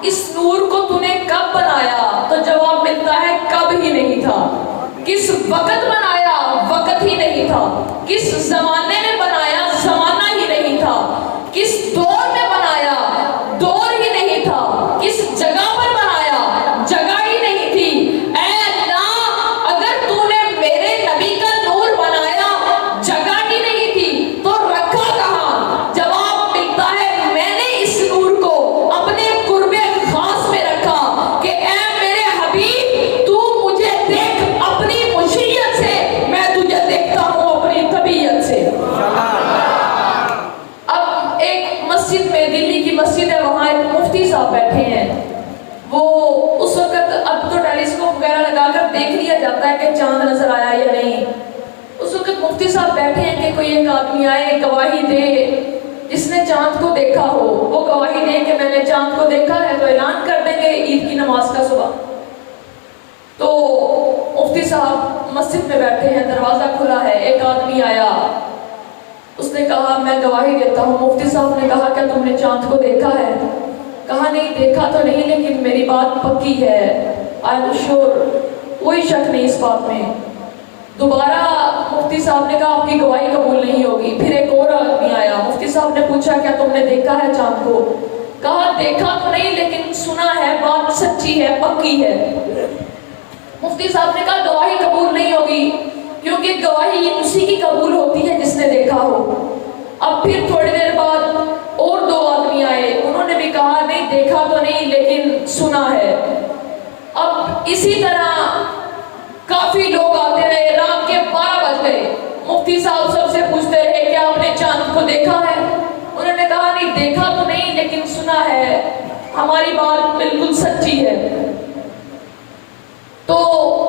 اس نور کو تو نے کب بنایا؟ تو جواب ملتا ہے کب ہی نہیں تھا۔ کس وقت بنایا؟ وقت ہی نہیں تھا۔ کس زمانے میں بنایا؟ زمانہ ہی نہیں تھا۔ کس دور میں بنایا؟ دور ہی نہیں تھا۔ کس جگہ پر بنایا؟ جگہ ہی نہیں تھی۔ اے اللہ، اگر تو نے میرے نبی کا نور بنایا، جگہ ہی نہیں تھی، تو رکھا کہاں؟ جواب ملتا ہے میں نے اس نور کو اپنے قرب خاص میں رکھا کہ اے میرے حبیب، تو مجھے دیکھ اپنی مشیت سے، میں تجھے دیکھتا ہوں اپنی طبیعت سے۔ اب ایک مسجد میں، دلی کی مسجد ہے، وہاں ایک مفتی صاحب بیٹھے ہیں۔ وہ اس وقت اب تو ٹیلیسکوپ وغیرہ لگا کر دیکھ لیا جاتا ہے کہ چاند نظر آیا یا نہیں۔ اس وقت مفتی صاحب بیٹھے ہیں کہ کوئی ایک آدمی آئے، گواہی دے، جس نے چاند کو دیکھا ہو وہ گواہی دے کہ میں نے چاند کو دیکھا ہے، تو اعلان کر دیں گے عید کی نماز کا صبح۔ تو مفتی صاحب مسجد میں بیٹھے ہیں، دروازہ کھلا ہے، ایک آدمی آیا، اس نے کہا میں گواہی دیتا ہوں۔ مفتی صاحب نے کہا کیا تم نے چاند کو دیکھا ہے؟ کہا نہیں دیکھا تو نہیں، لیکن میری بات پکی ہے، آئی ایم شیور، کوئی شک نہیں اس بات میں۔ دوبارہ مفتی صاحب نے کہا آپ کی گواہی قبول نہیں ہوگی۔ پھر ایک اور آدمی آیا، مفتی صاحب نے پوچھا کیا تم نے دیکھا ہے چاند کو؟ کہا دیکھا تو نہیں، لیکن سنا ہے، بات سچی ہے، پکی ہے۔ مفتی صاحب نے کہا گواہی قبول نہیں ہوگی، کیونکہ گواہی اسی کی قبول ہوتی ہے جس نے دیکھا ہو۔ اب پھر تھوڑی دیر بعد اور دو آدمی آئے، انہوں نے بھی کہا نہیں دیکھا تو نہیں، لیکن سنا ہے۔ اب اسی طرح کافی لوگ آتے رہے، رات کے 12 بج گئے۔ مفتی صاحب سب سے پوچھتے رہے کیا آپ نے چاند کو دیکھا ہے؟ انہوں نے کہا نہیں دیکھا تو نہیں، لیکن سنا ہے، ہماری بات بالکل سچی ہے۔ تو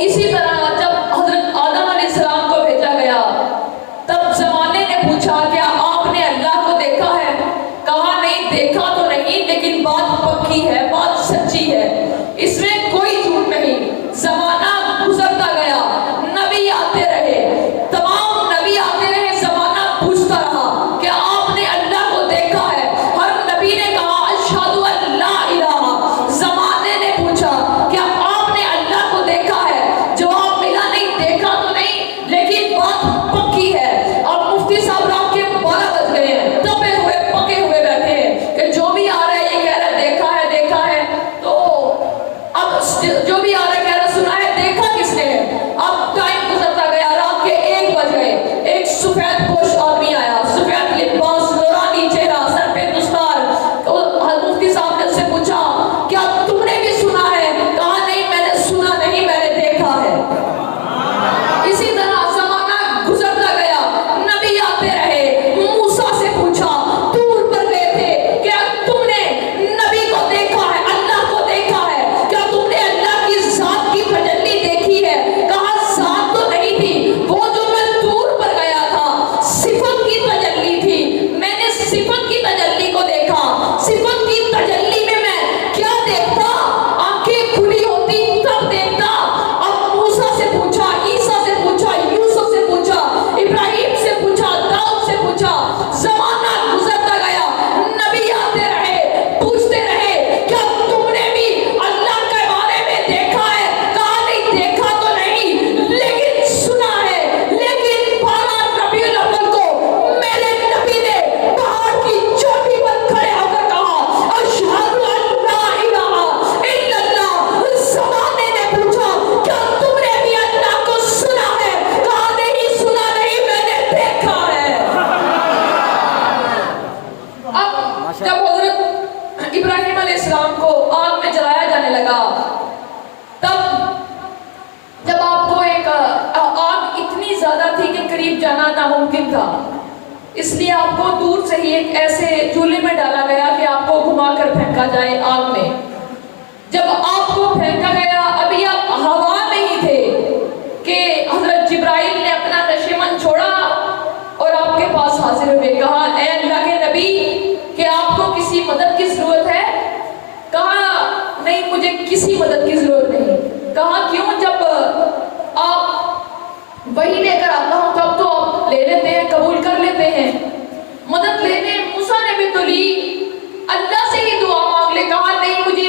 اسی طرح جب حضرت آدم علیہ السلام کو بھیجا گیا، تب زمانے نے پوچھا کیا آپ نے اللہ کو دیکھا ہے؟ کہا نہیں دیکھا تو نہیں، لیکن بات پکی ہے، بات سچی ہے، اس میں کوئی جھوٹ نہیں۔ زمانہ گزرتا گیا، نبی آتے رہے، تمام نبی آتے رہے، زمانہ پوچھتا رہا کہ آپ نے اللہ کو دیکھا ہے؟ ہر نبی نے کہا اشہد ان لا الہ۔ زمانے نے پوچھا کیا آپ نے اللہ کو دیکھا ہے؟ جواب ملا نہیں دیکھا تو نہیں، لیکن بات پکی ہے۔ اب مفتی صاحب رات کے 12 بج گئے ہیں، دبے ہوئے پکے ہوئے بیٹھے ہیں کہ جو بھی آ رہا ہے یہ کہہ رہا ہے دیکھا ہے دیکھا ہے۔ تو اب جو بھی آ رہا ہے کہہ رہا سنا ہے، دیکھا کس نے ہے؟ اب ٹائم گزرتا گیا، رات کے 1 بج گئے، ایک سفید پوش آدمی آیا، سفید لباس، نورانی چہرہ، سر پہ دستار۔ تو مفتی صاحب نے اس سے پوچھا کیا تم نے بھی سنا ہے؟ کہا نہیں میں نے سنا نہیں، میں نے دیکھا ہے۔ اسی طرح زمانہ گزرتا گیا، نبی آتے رہے، موسیٰ سے پوچھا، دور پر گئے تھے، کیا تم نے نبی کو دیکھا ہے، اللہ کو دیکھا ہے؟ کیا تم نے اللہ کی ذات کی تجلی دیکھی ہے؟ کہا ذات تو نہیں تھی، وہ جو میں دور پر گیا تھا صفت کی تجلی تھی، میں نے صفت کی تجلی کو دیکھا۔ صفت کی تجلی میں میں کیا دیکھتا؟ آنکھیں کھلی ہوتی تب دیکھتا۔ اب موسیٰ سے پوچھا، عیسیٰ سے پوچھا، یوسف سے پوچھا، ابراہیم سے پوچھا، داؤد سے پوچھا، زمانہ گزرتا گیا، نبی آتے رہے، پوچھتے رہے کیا تم نے بھی اللہ کے بارے میں دیکھا ہے؟ کہا نہیں دیکھا تو نہیں، لیکن سنا ہے۔ لیکن 12 ربیع الاول کو میرے نبی نے پہاڑ کی چوٹی پر کھڑے ہو کر کہا اشہد ان لا الہ الا اللہ۔ زمانے نے پوچھا کیا تم نے بھی اللہ کو سنا ہے؟ کہا نہیں سنا نہیں، میں نے دیکھا ہے۔ اب جب حضرت ابراہیم علیہ السلام کو آگ میں جلایا جانے لگا، تب جب آپ کو ایک آگ اتنی زیادہ تھی کہ قریب جانا ناممکن تھا، اس لیے آپ کو دور سے ہی ایک ایسے چولہے میں ڈالا گیا کہ آپ کو گھما کر پھینکا جائے آگ میں۔ جب آپ کو پھینکا گیا، ابھی آپ ہوا میں ہی تھے کہ حضرت جبرائیل نے اپنا نشیمن چھوڑا اور آپ کے پاس حاضر ہوئے، کہا اے اللہ کے نبی کہ آپ کو کسی مدد کی ضرورت ہے؟ کہا نہیں مجھے کسی مدد کی ضرورت نہیں۔ کہا کیوں؟ جب آپ وہی لے کر آتا ہوں تب تو آپ لے لیتے ہیں، قبول کر لیتے ہیں۔ مدد لینے موسیٰ نے بھی تو لی، اللہ سے ہی دعا مانگ لے۔ کہا نہیں مجھے